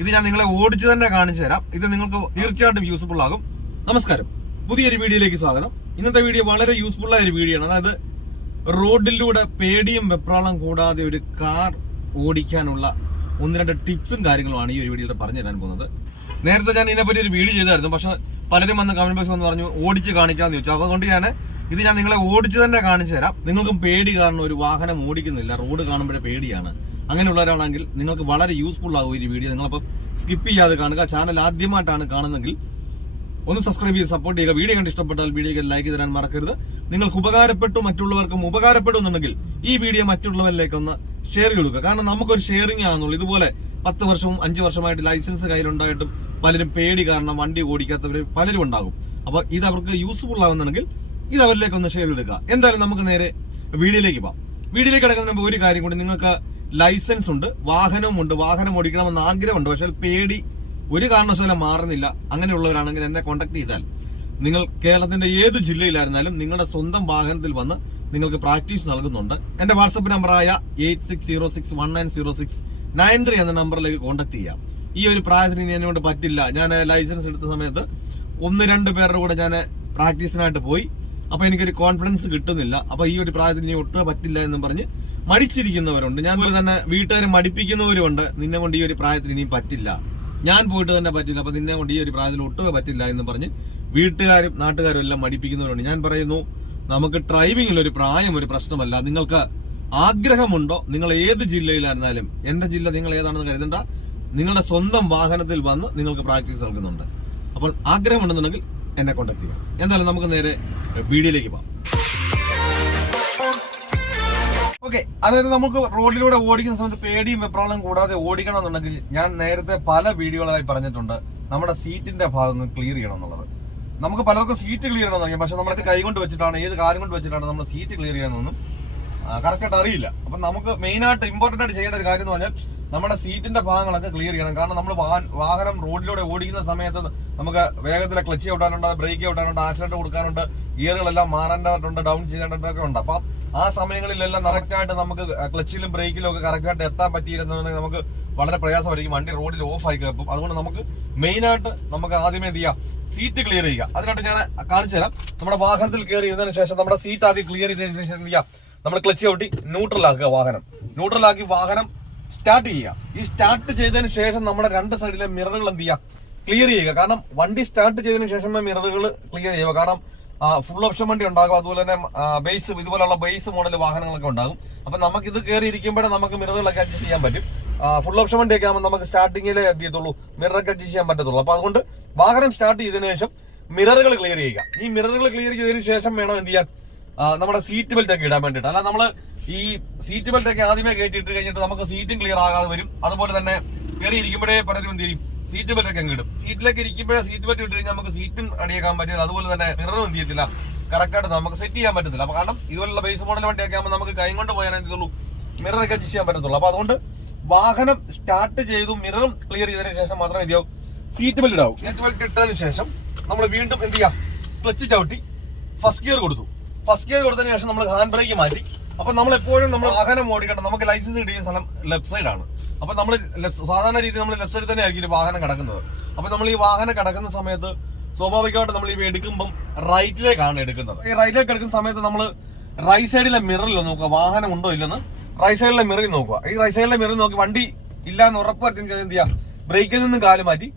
ഇത് ഞാൻ നിങ്ങളെ ഓടിച്ചു തന്നെ കാണിച്ചു തരാം. ഇത് നിങ്ങൾക്ക് തീർച്ചയായിട്ടും യൂസ്ഫുൾ ആകും. നമസ്കാരം. പുതിയൊരു വീഡിയോയിലേക്ക് സ്വാഗതം. ഇന്നത്തെ വീഡിയോ വളരെ യൂസ്ഫുൾ ആയ ഒരു വീഡിയോ ആണ്. അതായത് റോഡിലൂടെ പേടിയും വെപ്രാളം കൂടാതെ ഒരു കാർ ഓടിക്കാനുള്ള ഒന്ന് രണ്ട് ടിപ്സും കാര്യങ്ങളുമാണ് ഈ ഒരു വീഡിയോയിൽ പറഞ്ഞു തരാൻ പോകുന്നത്. നേരത്തെ ഞാൻ ഇതിനെപ്പറ്റി ഒരു വീഡിയോ ചെയ്തായിരുന്നു. പക്ഷെ പലരും വന്ന് കമന്റ് ബോക്സ് വന്ന് പറഞ്ഞു ഓടിച്ച് കാണിക്കാന്ന് ചോദിച്ചു. അതുകൊണ്ട് ഞാൻ ഇത് ഞാൻ നിങ്ങളെ ഓടിച്ചു തന്നെ കാണിച്ചു തരാം. നിങ്ങൾക്കും പേടി കാരണം ഒരു വാഹനം ഓടിക്കുന്നില്ല. റോഡ് കാണുമ്പോഴേ പേടിയാണ്. അങ്ങനെയുള്ളവരാണെങ്കിൽ നിങ്ങൾക്ക് വളരെ യൂസ്ഫുൾ ആകും ഈ വീഡിയോ നിങ്ങളപ്പം സ്കിപ്പ് ചെയ്യാതെ കാണുക. ചാനൽ ആദ്യമായിട്ടാണ് കാണുന്നതെങ്കിൽ ഒന്ന് സബ്സ്ക്രൈബ് ചെയ്ത് സപ്പോർട്ട് ചെയ്യുക. വീഡിയോ കണ്ട് ഇഷ്ടപ്പെട്ടാൽ വീഡിയോക്ക് ലൈക്ക് തരാൻ മറക്കരുത്. നിങ്ങൾക്ക് ഉപകാരപ്പെട്ടു മറ്റുള്ളവർക്കും ഉപകാരപ്പെടുന്നുണ്ടെങ്കിൽ ഈ വീഡിയോ മറ്റുള്ളവരിലേക്ക് ഒന്ന് ഷെയർ ചെയ്ത് കൊടുക്കുക. കാരണം നമുക്കൊരു ഷെയറിംഗ് ആണെന്നുള്ളൂ. ഇതുപോലെ പത്ത് വർഷവും അഞ്ച് വർഷമായിട്ട് ലൈസൻസ് കയ്യിലുണ്ടായിട്ടും പലരും പേടി കാരണം വണ്ടി ഓടിക്കാത്തവർ പലരും ഉണ്ടാകും. അപ്പൊ ഇത് അവർക്ക് യൂസ്ഫുൾ ആവുന്നുണ്ടെങ്കിൽ ഇത് അവരിലേക്ക് ഒന്ന് ഷെയർ എടുക്കുക എന്തായാലും നമുക്ക് നേരെ വീഡിയോയിലേക്ക് പോകാം. വീഡിയോയിലേക്ക് കിടക്കുന്ന ഒരു കാര്യം കൂടി നിങ്ങൾക്ക് ലൈസൻസ് ഉണ്ട് വാഹനവും ഉണ്ട് വാഹനം ഓടിക്കണമെന്ന് ആഗ്രഹമുണ്ട് പക്ഷേ പേടി ഒരു കാരണവശാലും മാറുന്നില്ല. അങ്ങനെയുള്ളവരാണെങ്കിൽ എന്നെ കോൺടാക്ട് ചെയ്താൽ നിങ്ങൾ കേരളത്തിന്റെ ഏത് ജില്ലയിലായിരുന്നാലും നിങ്ങളുടെ സ്വന്തം വാഹനത്തിൽ വന്ന് നിങ്ങൾക്ക് പ്രാക്ടീസ് നൽകുന്നുണ്ട്. എന്റെ വാട്സപ്പ് നമ്പറായ eight six zero six one nine zero six nine three എന്ന നമ്പറിലേക്ക് കോൺടാക്ട് ചെയ്യാം. ഈ ഒരു പ്രായത്തിന് ഇനി എന്നെ കൊണ്ട് പറ്റില്ല. ഞാൻ ലൈസൻസ് എടുത്ത സമയത്ത് ഒന്ന് രണ്ട് പേരുടെ കൂടെ ഞാൻ പ്രാക്ടീസിനായിട്ട് പോയി. അപ്പൊ എനിക്കൊരു കോൺഫിഡൻസ് കിട്ടുന്നില്ല. അപ്പൊ ഈ ഒരു പ്രായത്തിൽ ഇനി ഒട്ടും പറ്റില്ല എന്നും പറഞ്ഞ് മടിച്ചിരിക്കുന്നവരുണ്ട്. ഞാൻ പോലെ തന്നെ വീട്ടുകാരെ മടിപ്പിക്കുന്നവരുണ്ട്. നിന്നെ കൊണ്ട് ഈ ഒരു പ്രായത്തിൽ ഇനിയും പറ്റില്ല. ഞാൻ പോയിട്ട് തന്നെ പറ്റില്ല. അപ്പൊ നിന്നെ കൊണ്ട് ഈ ഒരു പ്രായത്തിൽ ഒട്ടുമേ പറ്റില്ല എന്ന് പറഞ്ഞ് വീട്ടുകാരും നാട്ടുകാരും എല്ലാം മടിപ്പിക്കുന്നവരുണ്ട്. ഞാൻ പറയുന്നു നമുക്ക് ഡ്രൈവിംഗിൽ ഒരു പ്രായം ഒരു പ്രശ്നമല്ല. നിങ്ങൾക്ക് ആഗ്രഹമുണ്ടോ? നിങ്ങൾ ഏത് ജില്ലയിലായിരുന്നാലും. എന്റെ ജില്ല നിങ്ങൾ ഏതാണെന്ന് കരുതണ്ട. നിങ്ങളുടെ സ്വന്തം വാഹനത്തിൽ വന്ന് നിങ്ങൾക്ക് പ്രാക്ടീസ് നൽകുന്നുണ്ട്. അപ്പോൾ ആഗ്രഹമുണ്ടെന്നുണ്ടെങ്കിൽ എന്നെ കോണ്ടാക്ട് ചെയ്യാം. എന്തായാലും നമുക്ക് നേരെ വീഡിയോയിലേക്ക് പോകാം. ഓക്കെ അതായത് നമുക്ക് റോഡിലൂടെ ഓടിക്കുന്ന സമയത്ത് പേടിയും വെപ്രാളം കൂടാതെ ഓടിക്കണം എന്നുണ്ടെങ്കിൽ ഞാൻ നേരത്തെ പല വീഡിയോകളായി പറഞ്ഞിട്ടുണ്ട് നമ്മുടെ സീറ്റിന്റെ ഭാഗങ്ങൾ ക്ലിയർ ചെയ്യണം എന്നുള്ളത്. നമുക്ക് പലർക്കും സീറ്റ് ക്ലിയർ ചെയ്യണം എന്നറിയാം പക്ഷെ നമ്മളത് കൈ കൊണ്ട് വെച്ചിട്ടാണ് ഏത് കാര്യം കൊണ്ട് വെച്ചിട്ടാണ് നമ്മൾ സീറ്റ് ക്ലിയർ ചെയ്യണമെന്നും കറക്റ്റായിട്ട് അറിയില്ല. അപ്പൊ നമുക്ക് മെയിൻ ആയിട്ട് ഇമ്പോർട്ടന്റ് ആയിട്ട് ചെയ്യേണ്ട ഒരു കാര്യം എന്ന് പറഞ്ഞാൽ നമ്മുടെ സീറ്റിന്റെ ഭാഗങ്ങളൊക്കെ ക്ലിയർ ചെയ്യണം. കാരണം നമ്മൾ വാഹനം റോഡിലൂടെ ഓടിക്കുന്ന സമയത്ത് നമുക്ക് വേഗത്തിൽ ക്ലച്ച് ഔട്ടാനുണ്ട് ബ്രേക്ക് ഔട്ടാനുണ്ട് ആക്സിഡന്റ് കൊടുക്കാനുണ്ട് ഗിയറുകളെല്ലാം മാറേണ്ടതായിട്ടുണ്ട് ഡൗൺ ചെയ്യേണ്ടതൊക്കെ ഉണ്ട്. അപ്പം ആ സമയങ്ങളിലെല്ലാം കറക്റ്റായിട്ട് നമുക്ക് ക്ലച്ചിലും ബ്രേക്കിലും ഒക്കെ കറക്റ്റായിട്ട് എത്താൻ പറ്റിയിരുന്നുണ്ടെങ്കിൽ നമുക്ക് വളരെ പ്രയാസമായിരിക്കും. വണ്ടി റോഡിൽ ഓഫ് ആയി കയറും അതുകൊണ്ട് നമുക്ക് മെയിൻ ആയിട്ട് നമുക്ക് ആദ്യമേ എന്ത് ചെയ്യാം? സീറ്റ് ക്ലിയർ ചെയ്യുക. അതിനായിട്ട് ഞാൻ കാണിച്ചു തരാം. നമ്മുടെ വാഹനത്തിൽ കയറി ചെയ്തതിനു ശേഷം നമ്മുടെ സീറ്റ് ആദ്യം ക്ലിയർ ചെയ്തതിനു ശേഷം എന്ത് ചെയ്യാം? നമ്മൾ ക്ലച്ച് ചവിട്ടി ന്യൂട്രൽ ആക്കുക വാഹനം. ന്യൂട്രൽ ആക്കി വാഹനം സ്റ്റാർട്ട് ചെയ്യുക. ഈ സ്റ്റാർട്ട് ചെയ്തതിന് ശേഷം നമ്മുടെ രണ്ട് സൈഡിലെ മിററുകൾ എന്ത് ചെയ്യുക? ക്ലിയർ ചെയ്യുക. കാരണം വണ്ടി സ്റ്റാർട്ട് ചെയ്തതിനു ശേഷമേ മിററുകൾ ക്ലിയർ ചെയ്യുക. കാരണം ഫുൾ ഓപ്ഷൻ വണ്ടി ഉണ്ടാകും. അതുപോലെ തന്നെ ബേസ് ഇതുപോലുള്ള ബേസ് മോഡൽ വാഹനങ്ങളൊക്കെ ഉണ്ടാകും. അപ്പൊ നമുക്ക് ഇത് കയറി ഇരിക്കുമ്പോഴേ നമുക്ക് മിററുകളൊക്കെ അഡ്ജസ്റ്റ് ചെയ്യാൻ പറ്റും. ഫുൾ ഓപ്ഷൻ വണ്ടി ഒക്കെ ആകുമ്പോൾ നമുക്ക് സ്റ്റാർട്ടിങ്ങിലെ എന്ത് ചെയ്യത്തുള്ളൂ? മിററൊക്കെ അഡ്ജസ്റ്റ് ചെയ്യാൻ പറ്റത്തുള്ളൂ. അപ്പൊ അതുകൊണ്ട് വാഹനം സ്റ്റാർട്ട് ചെയ്തതിനു ശേഷം മിററുകൾ ക്ലിയർ ചെയ്യുക. ഈ മിററുകൾ ക്ലിയർ ചെയ്തതിനു ശേഷം വേണം എന്ത് ചെയ്യാൻ? നമ്മുടെ സീറ്റ് ബെൽറ്റ് ഒക്കെ ഇടാൻ വേണ്ടിയിട്ട്. അല്ല നമ്മൾ ഈ സീറ്റ് ബെൽറ്റ് ഒക്കെ ആദ്യമേ കയറ്റിയിട്ട് കഴിഞ്ഞിട്ട് നമുക്ക് സീറ്റും ക്ലിയർ ആകാതെ വരും. അതുപോലെ തന്നെ കയറി ഇരിക്കുമ്പോഴേ പലരും എന്ത് ചെയ്യും? സീറ്റ് ബെൽറ്റ് ഒക്കെ അങ്ങ് ഇടും. സീറ്റിലേക്ക് ഇരിക്കുമ്പോഴേ സീറ്റ് ബെൽറ്റ് ഇട്ട് കഴിഞ്ഞാൽ നമുക്ക് സീറ്റും അടിയേക്കാൻ പറ്റില്ല. അതുപോലെ തന്നെ മിററും എന്ത് ചെയ്യത്തില്ല? കറക്റ്റായിട്ട് നമുക്ക് സെറ്റ് ചെയ്യാൻ പറ്റത്തില്ല. അപ്പൊ കാരണം ഇതുപോലുള്ള ബേസ് മോഡൽ വണ്ടിയൊക്കെ ആകുമ്പോൾ നമുക്ക് കൈ കൊണ്ട് പോയാൽ എന്തുള്ളൂ ഒക്കെ അഡ്ജസ്റ്റ് ചെയ്യാൻ പറ്റത്തുള്ളൂ. അപ്പൊ അതുകൊണ്ട് വാഹനം സ്റ്റാർട്ട് ചെയ്തു മിററും ക്ലിയർ ചെയ്തതിനു ശേഷം മാത്രം ഇതാവും സീറ്റ് ബെൽറ്റ് ഇടാവും. സീറ്റ് ബെൽറ്റ് ഇട്ടതിനു ശേഷം നമ്മൾ വീണ്ടും എന്ത് ചെയ്യാം? ക്ലച്ച് ചവിട്ടി ഫസ്റ്റ് ഗിയർ കൊടുത്തു. ഫസ്റ്റ് ഗിയർ കൊടുത്തതിന് ശേഷം നമ്മൾ ഹാൻഡ് ബ്രേക്ക് മാറ്റി. അപ്പൊ നമ്മൾ എപ്പോഴും നമ്മൾ വാഹനം ഓടിക്കണം നമുക്ക് ലൈസൻസ് കിട്ടിയ സ്ഥലം ലെഫ്റ്റ് സൈഡ് ആണ്. അപ്പൊ നമ്മൾ സാധാരണ രീതിയിൽ നമ്മൾ ലെഫ്റ്റ് സൈഡിൽ തന്നെ ആയിരിക്കും വാഹനം കിടക്കുന്നത്. അപ്പൊ നമ്മൾ ഈ വാഹനം കിടക്കുന്ന സമയത്ത് സ്വാഭാവികമായിട്ട് നമ്മൾ ഈ എടുക്കുമ്പം റൈറ്റിലേക്കാണ് എടുക്കുന്നത്. ഈ റൈറ്റിലേക്ക് എടുക്കുന്ന സമയത്ത് നമ്മൾ റൈറ്റ് സൈഡിലെ മിററിൽ നോക്കുക. വാഹനം ഉണ്ടോ ഇല്ലെന്ന് റൈറ്റ് സൈഡിലെ മിററിൽ നോക്കുക. ഈ റൈറ്റ് സൈഡിലെ മിററിൽ നോക്കി വണ്ടി ഇല്ല എന്ന് ഉറപ്പ് വരുത്തിയതിന് ശേഷം എന്ത് ചെയ്യുക? ബ്രേക്കിൽ നിന്ന് കാൽ മാറ്റി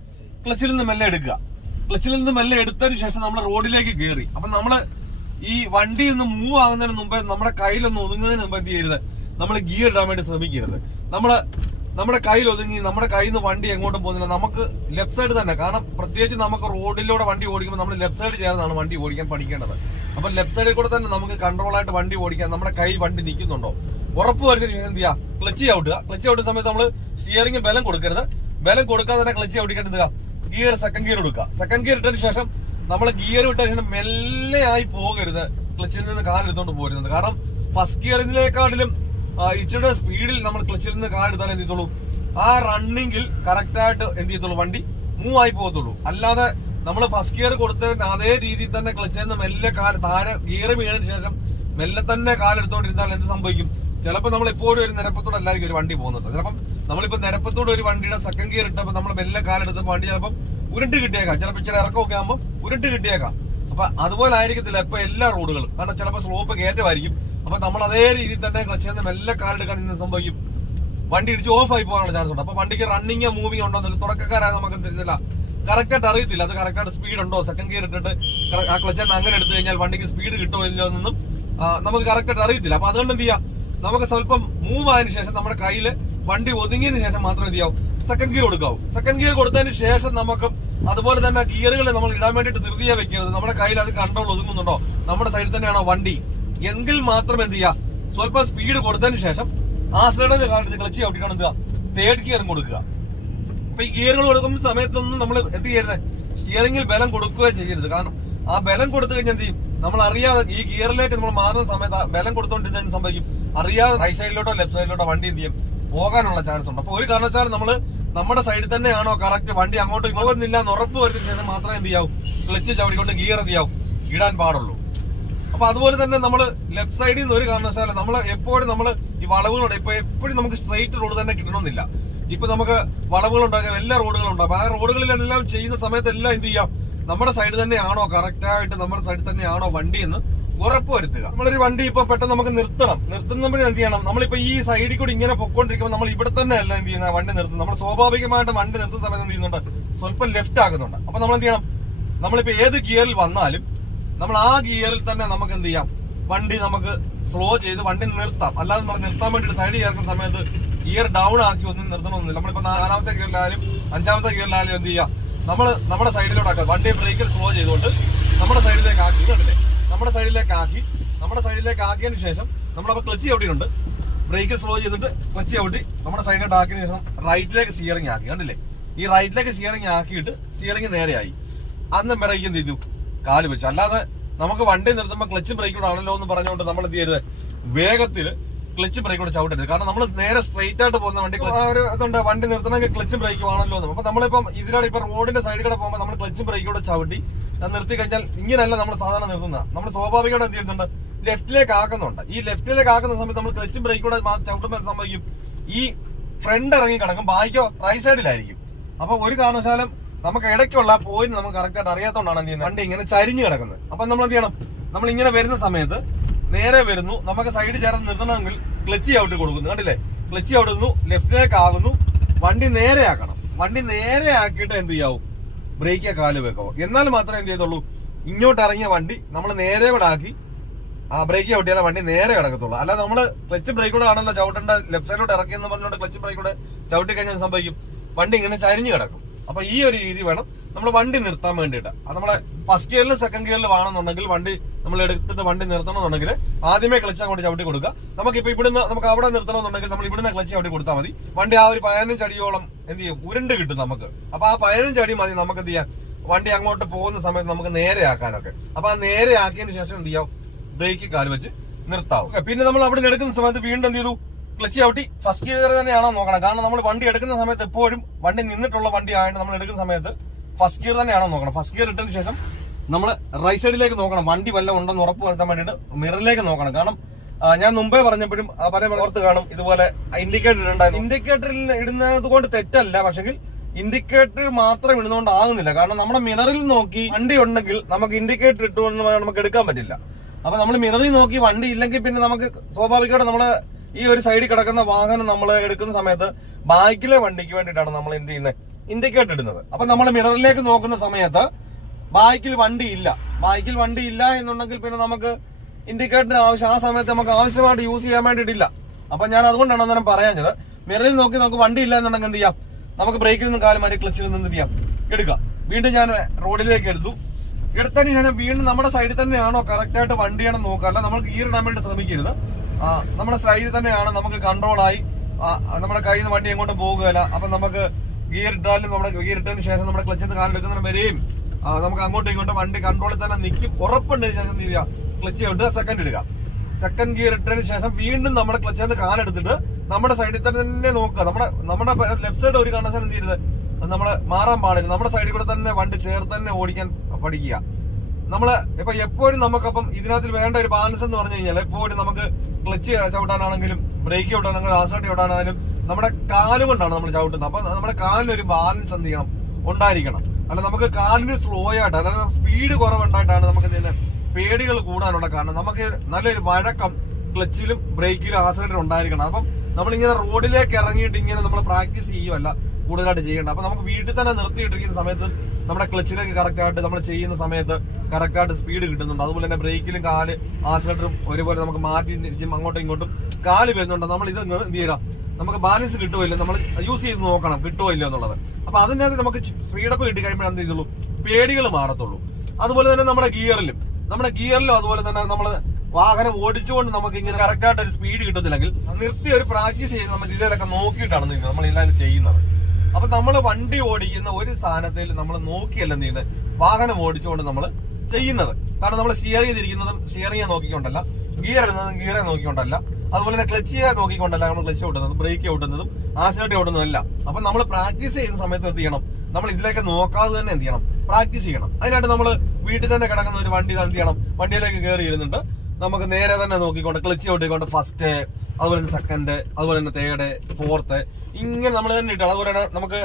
ക്ലച്ചിൽ നിന്ന് മെല്ലെ എടുക്കുക. ക്ലച്ചിൽ നിന്ന് മെല്ലെ എടുത്തതിന് ശേഷം നമ്മൾ റോഡിലേക്ക് കയറി അപ്പൊ നമ്മൾ ഈ വണ്ടി ഒന്ന് മൂവ് ആകുന്നതിന് മുമ്പേ നമ്മുടെ കയ്യിലൊന്ന് ഒതുങ്ങുന്നതിന് മുമ്പ് എന്ത് ചെയ്യരുത്? നമ്മൾ ഗിയർ ഇടാൻ വേണ്ടി ശ്രമിക്കരുത്. നമ്മൾ നമ്മുടെ കയ്യിൽ ഒതുങ്ങി നമ്മുടെ കയ്യിൽ നിന്ന് വണ്ടി എങ്ങോട്ടും പോകുന്നില്ല. നമുക്ക് ലെഫ്റ്റ് സൈഡ് തന്നെ. കാരണം പ്രത്യേകിച്ച് നമുക്ക് റോഡിലൂടെ വണ്ടി ഓടിക്കുമ്പോൾ നമ്മൾ ലെഫ്റ്റ് സൈഡ് ചേർന്നാണ് വണ്ടി ഓടിക്കാൻ പഠിക്കേണ്ടത്. അപ്പൊ ലെഫ്റ്റ് സൈഡിൽ കൂടെ തന്നെ നമുക്ക് കൺട്രോൾ ആയിട്ട് വണ്ടി ഓടിക്കാൻ നമ്മുടെ കൈ വണ്ടി നിൽക്കുന്നുണ്ടോ? ഉറപ്പ് ശേഷം എന്ത് ചെയ്യുക ക്ലച്ച് ഔട്ട് ക്ലച്ച് ഔട്ടുന്ന സമയത്ത് നമ്മൾ സ്റ്റിയറിംഗ് ബലം കൊടുക്കരുത്. ബലം കൊടുക്കാതെ തന്നെ ക്ലച്ച് ചവിട്ടിക്കേണ്ടത് ഗിയർ സെക്കൻഡ് ഗിയർ കൊടുക്കുക സെക്കൻഡ് ഗിയർ ഇട്ടതിന് ശേഷം നമ്മൾ ഗിയർ വിട്ടതിന് മെല്ലെ ആയി പോകരുത്. ക്ലച്ചിൽ നിന്ന് കാലെടുത്തോണ്ട് പോരുന്നത് കാരണം ഫസ്റ്റ് ഗിയറിനേക്കാട്ടിലും ഇച്ചിരി സ്പീഡിൽ നമ്മൾ ക്ലച്ചിൽ നിന്ന് കാലെടുത്താൽ എന്ത് ചെയ്തോളൂ ആ റണ്ണിങ്ങിൽ കറക്റ്റ് ആയിട്ട് എന്ത് ചെയ്യത്തുള്ളൂ? വണ്ടി മൂവ് ആയി പോകത്തുള്ളൂ. അല്ലാതെ നമ്മൾ ഫസ്റ്റ് ഗിയർ കൊടുത്ത അതേ രീതിയിൽ തന്നെ ക്ലച്ചിൽ നിന്ന് മെല്ലെ കാൽ താഴെ ഗിയർ വീണതിന് ശേഷം മെല്ലെ തന്നെ കാലെടുത്തോണ്ടിരുന്നാൽ എന്ത് സംഭവിക്കും? ചിലപ്പോൾ നമ്മൾ എപ്പോഴും ഒരു നിരപ്പത്തോടെ അല്ലായിരിക്കും ഒരു വണ്ടി പോകുന്നത്. ചിലപ്പം നമ്മളിപ്പോ നിരപ്പത്തോടെ ഒരു വണ്ടിയുടെ സെക്കൻഡ് ഗിയർ ഇട്ടപ്പോൾ നമ്മൾ മെല്ലെ കാലെടുത്തപ്പോൾ വണ്ടി ചിലപ്പം ഉരുണ്ട് കിട്ടിയേക്കാം. ചിലപ്പോൾ ഇച്ചിരി ഇറക്കമൊക്കെ ആകുമ്പോൾ ഉരുണ്ട് കിട്ടിയേക്കാം. അപ്പൊ അതുപോലെ ആയിരിക്കത്തില്ല ഇപ്പൊ എല്ലാ റോഡുകളും. കാരണം ചിലപ്പോൾ സ്ലോപ്പ് കയറ്റമായിരിക്കും. അപ്പൊ നമ്മൾ അതേ രീതിയിൽ തന്നെ ക്ലച്ച് ചെയ്യുന്ന മെല്ലെ കാലെടുക്കാൻ ഇന്ന് സംഭവിക്കും. വണ്ടി ഇടിച്ച് ഓഫ് ആയി പോകാനുള്ള ചാൻസ് ഉണ്ട്. അപ്പൊ വണ്ടിക്ക് റണ്ണിങ് മൂവിങ് ഉണ്ടോ എന്ന് തുടക്കക്കാരായ നമുക്ക് തിരിച്ചില്ല കറക്റ്റ് ആയിട്ട് അറിയത്തില്ല. അത് കറക്റ്റ് ആയിട്ട് സ്പീഡ് ഉണ്ടോ? സെക്കൻഡ് ഗിയർ ഇട്ടിട്ട് ആ ക്ലച്ച് അങ്ങനെ എടുത്തു കഴിഞ്ഞാൽ വണ്ടിക്ക് സ്പീഡ് കിട്ടുമോ ഇല്ലയോ എന്നും നമുക്ക് കറക്റ്റ് ആയിട്ട് അറിയത്തില്ല. അപ്പൊ അതുകൊണ്ട് എന്ത് ചെയ്യാം? നമുക്ക് സ്വല്പം മൂവ് ആയതിനു ശേഷം നമ്മുടെ കയ്യിൽ വണ്ടി ഒതുങ്ങിയതിനു ശേഷം മാത്രം എന്ത് ചെയ്യാവും? സെക്കൻഡ് ഗിയർ കൊടുക്കാവും. സെക്കൻഡ് ഗിയർ കൊടുത്തതിന് ശേഷം നമുക്ക് അതുപോലെ തന്നെ ഗിയറുകൾ നമ്മൾ ഇടാൻ വേണ്ടിയിട്ട് ധൃതിയെ വെക്കരുത്. നമ്മുടെ കയ്യിൽ അത് കൺട്രോൾ ഒതുങ്ങുന്നുണ്ടോ? നമ്മുടെ സൈഡിൽ തന്നെയാണോ വണ്ടി? എങ്കിൽ മാത്രം എന്ത് ചെയ്യുക സ്വല്പം സ്പീഡ് കൊടുത്തതിന് ശേഷം ആ സൈഡിൽ കാണിച്ച് ക്ലച്ച് ഔട്ടിട്ടാണ് എന്താ തേർഡ് ഗിയറും കൊടുക്കുക. അപ്പൊ ഈ ഗിയറുകൾ കൊടുക്കുന്ന സമയത്തൊന്നും നമ്മൾ എന്ത് ചെയ്യരുത്? സ്റ്റിയറിംഗിൽ ബലം കൊടുക്കുകയോ ചെയ്യരുത്. കാരണം ആ ബലം കൊടുത്തു കഴിഞ്ഞാൽ എന്ത് ചെയ്യും? നമ്മൾ അറിയാതെ ഈ ഗിയറിലേക്ക് നമ്മൾ മാറുന്ന സമയത്ത് ബലം കൊടുത്തോണ്ടിരുന്ന സംഭവിക്കും? അറിയാതെ റൈറ്റ് സൈഡിലോട്ടോ ലെഫ്റ്റ് സൈഡിലോട്ടോ വണ്ടി എന്ത് ചെയ്യും? പോകാനുള്ള ചാൻസ് ഉണ്ട്. അപ്പൊ ഒരു കാരണവശാലും നമ്മൾ നമ്മുടെ സൈഡിൽ തന്നെയാണോ കറക്റ്റ് വണ്ടി അങ്ങോട്ട് പോകുന്നില്ല എന്ന് ഉറപ്പ് വരുന്നതിന് ശേഷം മാത്രമേ എന്ത് ചെയ്യാവൂ? ക്ലച്ച് ചവിടിക്കൊണ്ട് ഗിയർ എന്ത് ചെയ്യാവും? ഇടാൻ പാടുള്ളൂ. അപ്പൊ അതുപോലെ തന്നെ നമ്മൾ ലെഫ്റ്റ് സൈഡിൽ നിന്ന് ഒരു കാരണവശാലും നമ്മൾ എപ്പോഴും നമ്മൾ ഈ വളവുകളുണ്ട്. ഇപ്പൊ എപ്പോഴും നമുക്ക് സ്ട്രെയിറ്റ് റോഡ് തന്നെ കിട്ടണമെന്നില്ല. ഇപ്പൊ നമുക്ക് വളവുകളുണ്ടാകാം എല്ലാ റോഡുകളും ഉണ്ടാകും. ആ റോഡുകളിലെല്ലാം ചെയ്യുന്ന സമയത്ത് എല്ലാം എന്ത് ചെയ്യാം? നമ്മുടെ സൈഡ് തന്നെയാണോ കറക്റ്റായിട്ട് നമ്മുടെ സൈഡിൽ തന്നെയാണോ വണ്ടി എന്ന് ഉറപ്പ് വരുത്തുക നമ്മളൊരു വണ്ടി ഇപ്പൊ പെട്ടെന്ന് നമുക്ക് നിർത്തണം. നിർത്തുന്നപ്പോഴും എന്ത് ചെയ്യണം? നമ്മളിപ്പോ ഈ സൈഡിൽ കൂടി ഇങ്ങനെ പൊക്കോണ്ടിരിക്കുമ്പോൾ നമ്മൾ ഇവിടെ തന്നെ അല്ല എന്ത് ചെയ്യുന്ന വണ്ടി നിർത്തുന്നത്. നമ്മൾ സ്വാഭാവികമായിട്ട് വണ്ടി നിർത്തുന്ന സമയത്ത് എന്ത് ചെയ്യുന്നുണ്ട്? സ്വല്പം ലെഫ്റ്റ് ആക്കുന്നുണ്ട് അപ്പൊ നമ്മൾ എന്ത് ചെയ്യണം? നമ്മളിപ്പോ ഏത് ഗിയറിൽ വന്നാലും നമ്മൾ ആ ഗിയറിൽ തന്നെ നമുക്ക് എന്ത് ചെയ്യാം? വണ്ടി നമുക്ക് സ്ലോ ചെയ്ത് വണ്ടി നിർത്താം. അല്ലാതെ നമ്മൾ നിർത്താൻ വേണ്ടിയിട്ട് സൈഡ് ചേർക്കുന്ന സമയത്ത് ഗിയർ ഡൗൺ ആക്കി ഒന്നും നിർത്തണമെന്നില്ല നമ്മളിപ്പോ നാലാമത്തെ ഗിയറിലായാലും അഞ്ചാമത്തെ ഗിയറിലായാലും എന്ത് ചെയ്യാം? നമ്മൾ നമ്മുടെ സൈഡിലോട്ടാക്കാം വണ്ടി ബ്രേക്കിൽ സ്ലോ ചെയ്തുകൊണ്ട് നമ്മുടെ സൈഡിലേക്ക് ആക്കി. കണ്ടില്ലേ? നമ്മുടെ സൈഡിലേക്ക് ആക്കി നമ്മുടെ സൈഡിലേക്ക് ആക്കിയതിന് ശേഷം നമ്മളപ്പോ ക്ലച്ച് ചവിട്ടിയിട്ടുണ്ട്. ബ്രേക്ക് സ്ലോ ചെയ്തിട്ട് ക്ലച്ച് ചവിട്ടി നമ്മുടെ സൈഡിലോട്ട് ആക്കിയതിന് ശേഷം റൈറ്റിലേക്ക് സ്റ്റിയറിംഗ് ആക്കി. കണ്ടില്ലേ? ഈ റൈറ്റിലേക്ക് സ്റ്റിയറിംഗ് ആക്കിയിട്ട് സ്റ്റിയറിംഗ് നേരെയായി. അന്ന് ബ്രേക്ക് എന്ത് ചെയ്തു? കാൽ വെച്ചു. അല്ലാതെ നമുക്ക് വണ്ടി നിർത്തുമ്പോൾ ക്ലച്ച് ബ്രേക്കും ആണല്ലോ എന്ന് പറഞ്ഞുകൊണ്ട് നമ്മൾ എന്ത് ചെയ്യരുത്? വേഗത്തിൽ ക്ലച്ച് ബ്രേക്ക് കൂടെ ചവിട്ടരുത്. കാരണം നമ്മൾ നേരെ സ്ട്രൈറ്റ് ആയിട്ട് പോകുന്ന വണ്ടി അതുകൊണ്ട് ഒരു ഇതുണ്ട് വണ്ടി നിർത്തണമെങ്കിൽ ക്ലച്ച് ബ്രേക്ക് വേണമല്ലോ എന്ന്. അപ്പൊ നമ്മളിപ്പം ഇതിലാണ് ഇപ്പൊ റോഡിന്റെ സൈഡിൽ കൂടെ പോകുമ്പോൾ നമ്മൾ ക്ലച്ച് ബ്രേക്ക് കൂടെ ചവിട്ടി നിർത്തി കഴിഞ്ഞാൽ ഇങ്ങനെയല്ല നമ്മൾ സാധാരണ നിർത്തുന്ന നമ്മൾ സ്വാഭാവികമായിട്ട് എന്ത് ചെയ്യുന്നുണ്ട് ലെഫ്റ്റിലേക്ക് ആക്കുന്നുണ്ട്. ഈ ലെഫ്റ്റിലേക്ക് ആക്കുന്ന സമയത്ത് നമ്മൾ ക്ലച്ച് ബ്രേക്ക് കൂടെ ചവിട്ടുമ്പോൾ സംഭവിക്കും? ഈ ഫ്രണ്ട് ഇറങ്ങി കിടക്കും. ബാക്കിയോ റൈറ്റ് സൈഡിലായിരിക്കും അപ്പൊ ഒരു കാരണവശാലും നമുക്ക് ഇടയ്ക്കുള്ള പോയിന്റ് നമുക്ക് കറക്റ്റ് ആയിട്ട് അറിയാത്തോണ്ടാണ് എന്ത് ചെയ്യുന്നത്? വണ്ടി ഇങ്ങനെ ചരിഞ്ഞു കിടക്കുന്നത്. അപ്പൊ നമ്മൾ എന്ത് ചെയ്യണം? നമ്മൾ ഇങ്ങനെ വരുന്ന സമയത്ത് നേരെ വരുന്നു. നമുക്ക് സൈഡ് ചേർന്ന് നിർത്തണമെങ്കിൽ ക്ലച്ച് ഔട്ട് കൊടുക്കുന്നു. കണ്ടില്ലേ? ക്ലച്ച് ചവിട്ടുന്നു ലെഫ്റ്റിലേക്ക് ആകുന്നു. വണ്ടി നേരെയാക്കണം വണ്ടി നേരെയാക്കിയിട്ട് എന്ത് ചെയ്യാവും? ബ്രേക്ക് കാൽ വെക്കാവും എന്നാൽ മാത്രമേ എന്ത് ചെയ്തുള്ളൂ ഇങ്ങോട്ട് ഇറങ്ങിയ വണ്ടി നമ്മൾ നേരെ കൂടെ ആക്കി ആ ബ്രേക്ക് ചവിട്ടിയാലേ വണ്ടി നേരെ കിടക്കത്തുള്ളൂ. അല്ലാതെ നമ്മൾ ക്ലച്ച് ബ്രേക്ക് കൂടെ ആണല്ലോ ചവിട്ടേണ്ട. ലെഫ്റ്റ് സൈഡിലോട്ട് ഇറക്കി എന്ന് പറഞ്ഞുകൊണ്ട് ക്ലച്ച് ബ്രേക്ക് കൂടെ ചവിട്ടി കഴിഞ്ഞാൽ സംഭവിക്കും? വണ്ടി ഇങ്ങനെ ചരിഞ്ഞു കിടക്കും. അപ്പൊ ഈ ഒരു രീതി വേണം നമ്മൾ വണ്ടി നിർത്താൻ വേണ്ടിയിട്ട്. അത് നമ്മളെ ഫസ്റ്റ് ഗിയറിൽ സെക്കൻഡ് ഗിയറിൽ വേണമെന്നുണ്ടെങ്കിൽ വണ്ടി നമ്മൾ എടുത്തിട്ട് വണ്ടി നിർത്തണമെന്നുണ്ടെങ്കിൽ ആദ്യമേ ക്ലച്ച് അങ്ങോട്ട് ചവിട്ടി കൊടുക്കുക. നമുക്ക് ഇപ്പൊ ഇവിടുന്ന് നമുക്ക് അവിടെ നിർത്തണമെന്നുണ്ടെങ്കിൽ നമ്മൾ ഇവിടുന്ന് ക്ലച്ച് ചവിട്ടി കൊടുത്താൽ മതി. വണ്ടി ആ ഒരു പതിനഞ്ച് അടിയോളം എന്ത് ചെയ്യും? ഉരുണ്ട് കിട്ടും നമുക്ക്. അപ്പോൾ ആ പതിനഞ്ച് അടി മതി നമുക്ക് എന്ത് ചെയ്യാം? വണ്ടി അങ്ങോട്ട് പോകുന്ന സമയത്ത് നമുക്ക് നേരെ ആക്കാനൊക്കെ. അപ്പൊ ആ നേരെ ആക്കിയതിന് ശേഷം എന്ത് ചെയ്യാം? ബ്രേക്ക് കാൽ വെച്ച് നിർത്താവും പിന്നെ നമ്മൾ അവിടെ നിന്ന് എടുക്കുന്ന സമയത്ത് വീണ്ടും എന്ത് ചെയ്തു? ക്ലച്ച് ചവിട്ടി. ഫസ്റ്റ് ഗിയർ തന്നെയാണോ നോക്കണം. കാരണം നമ്മൾ വണ്ടി എടുക്കുന്ന സമയത്ത് എപ്പോഴും വണ്ടി നിന്നിട്ടുള്ള വണ്ടി ആയതുകൊണ്ട് നമ്മൾ എടുക്കുന്ന സമയത്ത് ഫസ്റ്റ് ഗിയർ തന്നെയാണോ നോക്കണം? ഫസ്റ്റ് ഗിയർ ഇട്ടതിന് ശേഷം നമ്മൾ റൈറ്റ് സൈഡിലേക്ക് നോക്കണം. വണ്ടി വല്ല ഉണ്ടെന്ന് ഉറപ്പ് വരുത്താൻ വേണ്ടിയിട്ട് മിററിലേക്ക് നോക്കണം. കാരണം ഞാൻ മുമ്പേ പറഞ്ഞപ്പോഴും പല ഓർത്ത് കാണും ഇതുപോലെ ഇൻഡിക്കേറ്റർ ഇടണ്ടായിരുന്നു. ഇൻഡിക്കേറ്ററിൽ ഇടുന്നത് കൊണ്ട് തെറ്റല്ല. പക്ഷെങ്കിൽ ഇൻഡിക്കേറ്റർ മാത്രം ഇടുന്നതുകൊണ്ട് ആകുന്നില്ല. കാരണം നമ്മുടെ മിററിൽ നോക്കി വണ്ടി ഉണ്ടെങ്കിൽ നമുക്ക് ഇൻഡിക്കേറ്റർ ഇട്ടുകൊണ്ട് നമുക്ക് എടുക്കാൻ പറ്റില്ല. അപ്പൊ നമ്മൾ മിററിൽ നോക്കി വണ്ടി ഇല്ലെങ്കിൽ പിന്നെ നമുക്ക് സ്വാഭാവികമായിട്ട് നമ്മൾ ഈ ഒരു സൈഡിൽ കിടക്കുന്ന വാഹനം നമ്മൾ എടുക്കുന്ന സമയത്ത് ബാക്കിലെ വണ്ടിക്ക് വേണ്ടിയിട്ടാണ് നമ്മൾ എന്ത് ചെയ്യുന്നത്? ഇൻഡിക്കേറ്റർ ഇടുന്നത് അപ്പൊ നമ്മൾ മിററിലേക്ക് നോക്കുന്ന സമയത്ത് ബാക്കിൽ വണ്ടി ഇല്ല. ബാക്കിൽ വണ്ടി ഇല്ല എന്നുണ്ടെങ്കിൽ പിന്നെ നമുക്ക് ഇൻഡിക്കേറ്റർ ആവശ്യം ആ സമയത്ത് നമുക്ക് ആവശ്യമായിട്ട് യൂസ് ചെയ്യാൻ വേണ്ടിയിട്ടില്ല. അപ്പൊ ഞാൻ അതുകൊണ്ടാണ് അന്നേരം പറയാഞ്ഞത് മിററിൽ നോക്കി നമുക്ക് വണ്ടി ഇല്ല എന്നുണ്ടെങ്കിൽ എന്ത് ചെയ്യാം? നമുക്ക് ബ്രേക്കിൽ നിന്നും കാലം മാറ്റി ക്ലച്ചിൽ നിന്ന് എന്ത് ചെയ്യാം? എടുക്കാം വീണ്ടും ഞാൻ റോഡിലേക്ക് എടുത്തു. എടുത്തതിന് ശേഷം വീണ്ടും നമ്മുടെ സൈഡിൽ തന്നെയാണോ കറക്റ്റ് ആയിട്ട് വണ്ടിയാണ് നോക്കുക. അല്ല നമ്മൾ ഗിയർ ഇടാൻ വേണ്ടി ശ്രമിക്കരുത്. നമ്മുടെ സൈഡിൽ തന്നെയാണ് നമുക്ക് കൺട്രോളായി നമ്മുടെ കയ്യിൽ നിന്ന് വണ്ടി എങ്ങോട്ടും പോകുകയില്ല. അപ്പൊ നമുക്ക് ഗിയർ ഇട്ടാലും നമ്മുടെ ഗിയർ ഇട്ടതിന് ശേഷം നമ്മുടെ ക്ലച്ചിൽ നിന്ന് കാലെടുക്കുന്ന വരെയും നമുക്ക് അങ്ങോട്ടും ഇങ്ങോട്ടും വണ്ടി കൺട്രോളിൽ തന്നെ നിൽക്കും ഉറപ്പുണ്ട് ശേഷം ക്ലച്ച് ഇടുക സെക്കൻഡ് ഇടുക. സെക്കൻഡ് ഗിയർ ഇട്ടതിന് ശേഷം വീണ്ടും നമ്മുടെ ക്ലച്ചിൽ നിന്ന് കാലെടുത്തിട്ട് നമ്മുടെ സൈഡിൽ തന്നെ നോക്കുക. നമ്മുടെ നമ്മുടെ ലെഫ്റ്റ് സൈഡ് ഒരു കണ്ടീഷൻ എന്ത് ചെയ്യരുത്? നമ്മൾ മാറാൻ പാടില്ല. നമ്മുടെ സൈഡിൽ കൂടെ തന്നെ വണ്ടി ചേർത്ത് തന്നെ ഓടിക്കാൻ പഠിക്കുക. നമ്മൾ ഇപ്പൊ എപ്പോഴും നമുക്കപ്പം ഇതിനകത്ത് വേണ്ട ഒരു ബാലൻസ് എന്ന് പറഞ്ഞു കഴിഞ്ഞാൽ എപ്പോഴും നമുക്ക് ക്ലച്ച് ചവിട്ടാനാണെങ്കിലും ബ്രേക്ക് ചവിട്ടാനാണെങ്കിലും ആസാട്ടി ചവിട്ടാനാണെങ്കിലും നമ്മുടെ കാലും കൊണ്ടാണ് നമ്മൾ ചവിട്ടുന്നത്. അപ്പൊ നമ്മുടെ കാലിന് ഒരു ബാലൻസ് എന്ത് ചെയ്യണം? ഉണ്ടായിരിക്കണം. അല്ല നമുക്ക് കാലിന് സ്ലോ ആയിട്ട് അല്ലെങ്കിൽ സ്പീഡ് കുറവുണ്ടായിട്ടാണ് നമുക്ക് ഇതിന് പേടികൾ കൂടാനുള്ള കാരണം. നമുക്ക് നല്ലൊരു വഴക്കം ക്ലച്ചിലും ബ്രേക്കിലും ആക്സിലേറ്റർ ഉണ്ടായിരിക്കണം. അപ്പം നമ്മളിങ്ങനെ റോഡിലേക്ക് ഇറങ്ങിയിട്ട് ഇങ്ങനെ നമ്മൾ പ്രാക്ടീസ് ചെയ്യുമല്ല കൂടുതലായിട്ട് ചെയ്യേണ്ട അപ്പൊ നമുക്ക് വീട്ടിൽ തന്നെ നിർത്തിയിട്ടിരിക്കുന്ന സമയത്ത് നമ്മുടെ ക്ലച്ചിലേക്ക് കറക്റ്റ് ആയിട്ട് നമ്മൾ ചെയ്യുന്ന സമയത്ത് കറക്റ്റ് ആയിട്ട് സ്പീഡ് കിട്ടുന്നുണ്ട്. അതുപോലെ തന്നെ ബ്രേക്കിലും കാൽ ആക്സിലേറ്ററും ഒരുപോലെ നമുക്ക് മാറ്റി അങ്ങോട്ടും ഇങ്ങോട്ടും കാൽ വരുന്നുണ്ട്. നമ്മൾ ഇത് എന്ത് ചെയ്യണം? നമുക്ക് ബാലൻസ് കിട്ടുമോ ഇല്ല നമ്മൾ യൂസ് ചെയ്ത് നോക്കണം കിട്ടുമോ ഇല്ല എന്നുള്ളത്. അപ്പൊ അതിനകത്ത് നമുക്ക് സ്പീഡപ്പ് കിട്ടി കഴിയുമ്പോൾ എന്ത് ചെയ്തുള്ളൂ? പേടികൾ മാറത്തുള്ളൂ. അതുപോലെ തന്നെ നമ്മുടെ ഗിയറിലും നമ്മുടെ ഗിയറിലും അതുപോലെ തന്നെ നമ്മൾ വാഹനം ഓടിച്ചുകൊണ്ട് നമുക്ക് ഇങ്ങനെ കറക്റ്റായിട്ട് ഒരു സ്പീഡ് കിട്ടുന്നില്ലെങ്കിൽ നിർത്തി ഒരു പ്രാക്ടീസ് ചെയ്ത് നമ്മൾ ഇതിലൊക്കെ നോക്കിയിട്ടാണ് നമ്മൾ എല്ലാവരും ചെയ്യുന്നത്. അപ്പൊ നമ്മൾ വണ്ടി ഓടിക്കുന്ന ഒരു സാധനത്തിൽ നമ്മൾ നോക്കിയല്ല എന്ത് വാഹനം ഓടിച്ചുകൊണ്ട് നമ്മൾ ചെയ്യുന്നത്. കാരണം നമ്മൾ സ്റ്റിയർ ചെയ്തിരിക്കുന്നതും സ്റ്റിയറിംഗ് നോക്കിക്കൊണ്ടല്ല. ഗിയർ ഇടുന്നതും ഗിയറെ നോക്കിക്കൊണ്ടല്ല. അതുപോലെ തന്നെ ക്ലച്ച് നോക്കിക്കൊണ്ടല്ല നമ്മൾ ക്ലച്ച് ഓട്ടുന്നത് ബ്രേക്ക് ഓട്ടുന്നതും ആസിലോട്ടി ഓട്ടുന്നതും അല്ല അപ്പൊ നമ്മൾ പ്രാക്ടീസ് ചെയ്യുന്ന സമയത്ത് എന്ത് ചെയ്യണം? നമ്മൾ ഇതിലേക്ക് നോക്കാതെ തന്നെ എന്ത് ചെയ്യണം? പ്രാക്ടീസ് ചെയ്യണം. അതിനായിട്ട് നമ്മൾ വീട്ടിൽ തന്നെ കിടക്കുന്ന ഒരു വണ്ടി എന്ത് ചെയ്യണം? വണ്ടിയിലേക്ക് കയറി ഇരുന്നിട്ട് നമുക്ക് നേരെ തന്നെ നോക്കിക്കൊണ്ട് ക്ലച്ച് ഓട്ടിക്കൊണ്ട് ഫസ്റ്റ് അതുപോലെ തന്നെ സെക്കൻഡ് അതുപോലെ തന്നെ തേർഡ് ഫോർത്ത് ഇങ്ങനെ നമ്മൾ തന്നെ ഇട്ടാണ് അതുപോലെ തന്നെ നമുക്ക്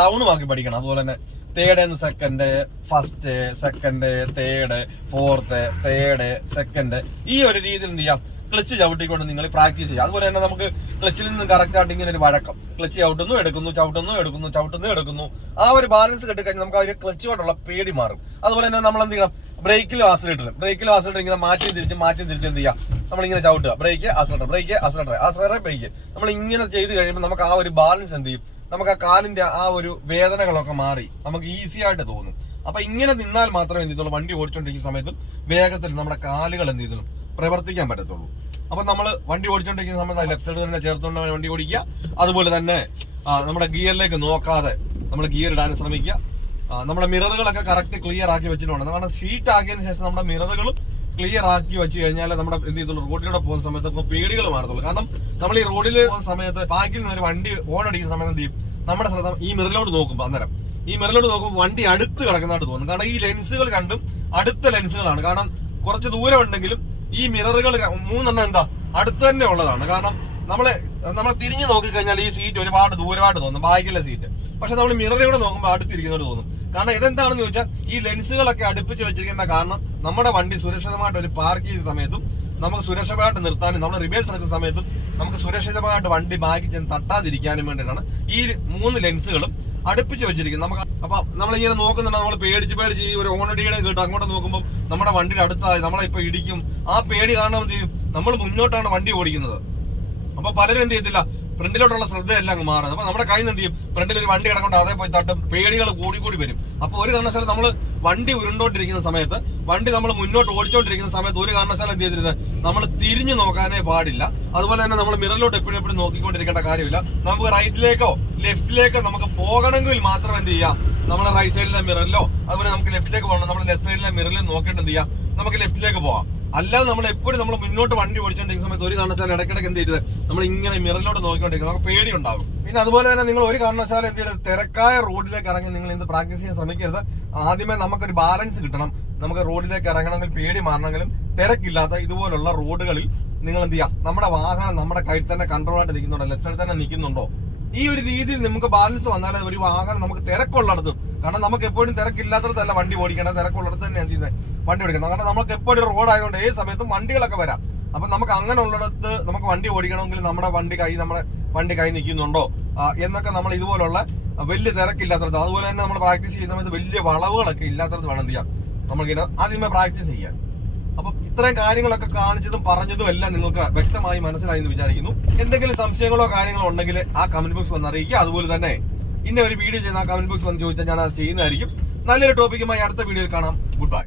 ഡൗൺ ആക്കി പഠിക്കണം. അതുപോലെ തന്നെ third second first second third fourth third second ഈ ഒരു രീതിയിൽ എന്ത് ചെയ്യാം? ക്ലച്ച് ചവിട്ടിക്കൊണ്ട് നിങ്ങൾ പ്രാക്ടീസ് ചെയ്യുക. അതുപോലെ തന്നെ നമുക്ക് ക്ലച്ചിൽ നിന്ന് കറക്റ്റ് ആയിട്ട് ഇങ്ങനെ ഒരു വഴക്കം. ക്ലച്ച് ചവിട്ടുന്നു എടുക്കുന്നു ചവിട്ടുന്നു എടുക്കുന്നു ചവിട്ടുന്നു എടുക്കുന്നു. ആ ഒരു ബാലൻസ് കിട്ടിക്കഴിഞ്ഞാൽ നമുക്ക് ആ ഒരു ക്ലച്ച് കൊണ്ടുള്ള പേടി മാറും. അതുപോലെ തന്നെ നമ്മൾ എന്ത് ചെയ്യണം? ബ്രേക്കിൽ ആസിലേറ്ററും ബ്രേക്കിൽ ആസിലേറ്റർ ഇങ്ങനെ മാറ്റി തിരിച്ച് മാറ്റി തിരിച്ച് എന്ത് ചെയ്യുക? നമ്മൾ ഇങ്ങനെ ചവിട്ടുക. Brake accelerator brake accelerator accelerator brake നമ്മൾ ഇങ്ങനെ ചെയ്ത് കഴിയുമ്പോൾ നമുക്ക് ആ ഒരു ബാലൻസ് എന്ത് ചെയ്യും? നമുക്ക് ആ കാലിന്റെ ആ ഒരു വേദനകളൊക്കെ മാറി. നമുക്ക് ഈസി ആയിട്ട് തോന്നും. അപ്പൊ ഇങ്ങനെ നിന്നാൽ മാത്രമേ എന്ത് ചെയ്തുള്ളൂ വണ്ടി ഓടിച്ചോണ്ടിരിക്കുന്ന സമയത്തും വേഗത്തിൽ നമ്മുടെ കാലുകൾ എന്ത് ചെയ്തുള്ളൂ പ്രവർത്തിക്കാൻ പറ്റത്തുള്ളൂ. അപ്പൊ നമ്മൾ വണ്ടി ഓടിച്ചോണ്ടിരിക്കുന്ന സമയത്ത് ലെഫ്റ്റ് സൈഡ് തന്നെ ചേർത്തുകൊണ്ട് വണ്ടി ഓടിക്കുക. അതുപോലെ തന്നെ നമ്മുടെ ഗിയറിലേക്ക് നോക്കാതെ നമ്മൾ ഗിയർ ഇടാൻ ശ്രമിക്കുക. നമ്മുടെ മിററുകളൊക്കെ കറക്റ്റ് ക്ലിയർ ആക്കി വെച്ചിട്ടുണ്ട്. കാരണം സീറ്റ് ആക്കിയതിന് ശേഷം നമ്മുടെ മിററുകളും ക്ലിയർ ആക്കി വെച്ച് കഴിഞ്ഞാൽ നമ്മുടെ എന്ത് ചെയ്തുള്ളൂ റോഡിലൂടെ പോകുന്ന സമയത്ത് ഇപ്പൊ പേടികൾ മാറത്തുള്ളൂ. കാരണം നമ്മൾ ഈ റോഡിൽ പോകുന്ന സമയത്ത് ബാക്കിൽ നിന്ന് ഒരു വണ്ടി ഓൺ അടിക്കുന്ന സമയത്ത് എന്ത് ചെയ്യും? നമ്മുടെ ശ്രദ്ധ ഈ മിറിലോട്ട് നോക്കുമ്പോൾ അന്നേരം. ഈ മിറിലോട്ട് നോക്കുമ്പോൾ വണ്ടി അടുത്ത് കിടക്കുന്നതായിട്ട് തോന്നും. കാരണം ഈ ലെൻസുകൾ കണ്ടും അടുത്ത ലെൻസുകളാണ് കാരണം കുറച്ച് ദൂരം ഉണ്ടെങ്കിലും ഈ മിററുകൾ മൂന്നെണ്ണം എന്താ? അടുത്ത് തന്നെ ഉള്ളതാണ്. കാരണം നമ്മൾ നമ്മൾ തിരിഞ്ഞു നോക്കിക്കഴിഞ്ഞാൽ ഈ സീറ്റ് ഒരുപാട് ദൂരമായിട്ട് തോന്നും. ബാക്കിലെ സീറ്റ് പക്ഷെ നമ്മൾ മിററിലൂടെ നോക്കുമ്പോൾ അടുത്തിരിക്കുന്നോട് തോന്നും. കാരണം ഇതെന്താണെന്ന് ചോദിച്ചാൽ ഈ ലെൻസുകളൊക്കെ അടുപ്പിച്ച് വെച്ചിരിക്കുന്ന കാരണം നമ്മുടെ വണ്ടി സുരക്ഷിതമായിട്ട് ഒരു പാർക്ക് ചെയ്ത സമയത്തും നമുക്ക് സുരക്ഷിതമായിട്ട് നിർത്താനും നമ്മൾ റിവേഴ്സ് നടക്കുന്ന സമയത്തും നമുക്ക് സുരക്ഷിതമായിട്ട് വണ്ടി ബാക്കി ചെന്ന് തട്ടാതിരിക്കാനും വേണ്ടിയിട്ടാണ് ഈ മൂന്ന് ലെൻസുകളും അടുപ്പിച്ച് വെച്ചിരിക്കുന്നത് നമുക്ക് അപ്പൊ നമ്മളിങ്ങനെ നോക്കുന്നുണ്ട്. നമ്മൾ പേടിച്ച് പേടിച്ച് ഈ ഒരു ഓണടിയുടെ കേട്ട് അങ്ങോട്ട് നോക്കുമ്പോൾ നമ്മുടെ വണ്ടിയുടെ അടുത്തായി നമ്മളെ ഇപ്പൊ ഇടിക്കും. ആ പേടി കാരണം എന്ത് ചെയ്യും? നമ്മൾ മുന്നോട്ടാണ് വണ്ടി ഓടിക്കുന്നത്. അപ്പൊ പലരും എന്ത് ചെയ്യത്തില്ല? ഫ്രണ്ടിലോട്ടുള്ള ശ്രദ്ധയെല്ലാം അങ്ങ് മാറുന്നത്. അപ്പൊ നമ്മുടെ കൈ നിന്ന് എന്ത് ചെയ്യും? ഫ്രണ്ടിൽ ഒരു വണ്ടി കിടക്കൊണ്ട് അതേ പോയി തട്ടും. പേടികൾ കൂടി കൂടി വരും. അപ്പൊ ഒരു കാരണവശാലും നമ്മൾ വണ്ടി ഉരുണ്ടോണ്ടിരിക്കുന്ന സമയത്ത് വണ്ടി നമ്മൾ മുന്നോട്ട് ഓടിച്ചോണ്ടിരിക്കുന്ന സമയത്ത് ഒരു കാരണവശാലും എന്ത് ചെയ്തിരുന്നത് നമ്മൾ തിരിഞ്ഞു നോക്കാനേ പാടില്ല. അതുപോലെ തന്നെ നമ്മൾ മിററിലോട്ട് എപ്പോഴും എപ്പോഴും നോക്കിക്കൊണ്ടിരിക്കേണ്ട കാര്യമില്ല. നമുക്ക് റൈറ്റിലേക്കോ ലെഫ്റ്റിലേക്കോ നമുക്ക് പോകണമെങ്കിൽ മാത്രം എന്ത് ചെയ്യാം? നമ്മൾ റൈറ്റ് സൈഡിലെ മിററിലോ അതുപോലെ നമുക്ക് ലെഫ്റ്റിലേക്ക് പോകണം. നമ്മൾ ലെഫ്റ്റ് സൈഡിലെ മിററിൽ നോക്കിയിട്ട് എന്ത് ചെയ്യാം? നമുക്ക് ലെഫ്റ്റിലേക്ക് പോവാം. അല്ലാതെ നമ്മൾ എപ്പോഴും നമ്മൾ മുന്നോട്ട് വണ്ടി ഓടിച്ചോണ്ടിരിക്കുന്ന സമയത്ത് ഒരു കാരണവശാലും ഇടയ്ക്കിടയ്ക്ക് എന്ത് ചെയ്ത് നമ്മൾ ഇങ്ങനെ മിററിലോട്ട് നോക്കിക്കൊണ്ടിരിക്കും. നമുക്ക് പേടി ഉണ്ടാവും പിന്നെ അതുപോലെ തന്നെ നിങ്ങൾ ഒരു കാരണവശാലും എന്ത് ചെയ്യരുത്. തിരക്കായ റോഡിലേക്ക് ഇറങ്ങി നിങ്ങൾ എന്ത് പ്രാക്ടീസ് ചെയ്യാൻ ശ്രമിക്കരുത്. ആദ്യമേ നമുക്കൊരു ബാലൻസ് കിട്ടണം. നമുക്ക് റോഡിലേക്ക് ഇറങ്ങണമെങ്കിൽ പേടി മാറണമെങ്കിലും തിരക്കില്ലാത്ത ഇതുപോലുള്ള റോഡുകളിൽ നിങ്ങൾ എന്ത് ചെയ്യാം നമ്മുടെ വാഹനം നമ്മുടെ കയ്യിൽ തന്നെ കൺട്രോൾ ആയിട്ട് നിൽക്കുന്നുണ്ടോ? ലെഫ്റ്റ് സൈഡിൽ തന്നെ നിൽക്കുന്നുണ്ടോ? ഈ ഒരു രീതിയിൽ നമുക്ക് ബാലൻസ് വന്നാലേ ഒരു വാഹനം നമുക്ക് തിരക്കുള്ളിടത്തും. കാരണം നമുക്ക് എപ്പോഴും തിരക്കില്ലാത്തടത്തല്ല വണ്ടി ഓടിക്കേണ്ടത് തിരക്കുള്ളിടത്ത് തന്നെയാണ് ചെയ്യുന്നത്. വണ്ടി ഓടിക്കണം. കാരണം നമുക്ക് എപ്പോഴും റോഡ് ആയതുകൊണ്ട് ഏത് സമയത്തും വണ്ടികളൊക്കെ വരാം. അപ്പൊ നമുക്ക് അങ്ങനെ ഉള്ളിടത്ത് നമുക്ക് വണ്ടി ഓടിക്കണമെങ്കിൽ നമ്മുടെ വണ്ടി കൈ നമ്മുടെ വണ്ടി കൈ നിൽക്കുന്നുണ്ടോ? എന്നൊക്കെ നമ്മൾ ഇതുപോലുള്ള വലിയ തിരക്കില്ലാത്തടത്ത് അതുപോലെ തന്നെ നമ്മൾ പ്രാക്ടീസ് ചെയ്യുന്ന സമയത്ത് വലിയ വളവുകളൊക്കെ ഇല്ലാത്തടത്ത് വേണം എന്ത് ചെയ്യാം? നമ്മൾക്കിങ്ങനെ ആദ്യമേ പ്രാക്ടീസ് ചെയ്യാം. അപ്പൊ ഇത്രയും കാര്യങ്ങളൊക്കെ കാണിച്ചതും പറഞ്ഞതും എല്ലാം നിങ്ങൾക്ക് വ്യക്തമായി മനസ്സിലായി എന്ന് വിചാരിക്കുന്നു. എന്തെങ്കിലും സംശയങ്ങളോ കാര്യങ്ങളോ ഉണ്ടെങ്കിൽ ആ കമന്റ് ബോക്സ് വന്ന് അറിയിക്കുക. അതുപോലെ തന്നെ ഇന്ന ഒരു വീഡിയോ ചെയ്യുന്ന കമന്റ് ബോക്സ് വന്ന് ചോദിച്ചാൽ ഞാൻ അത് ചെയ്യുന്നതായിരിക്കും. നല്ലൊരു ടോപ്പിക്കുമായി അടുത്ത വീഡിയോയിൽ കാണാം. Good by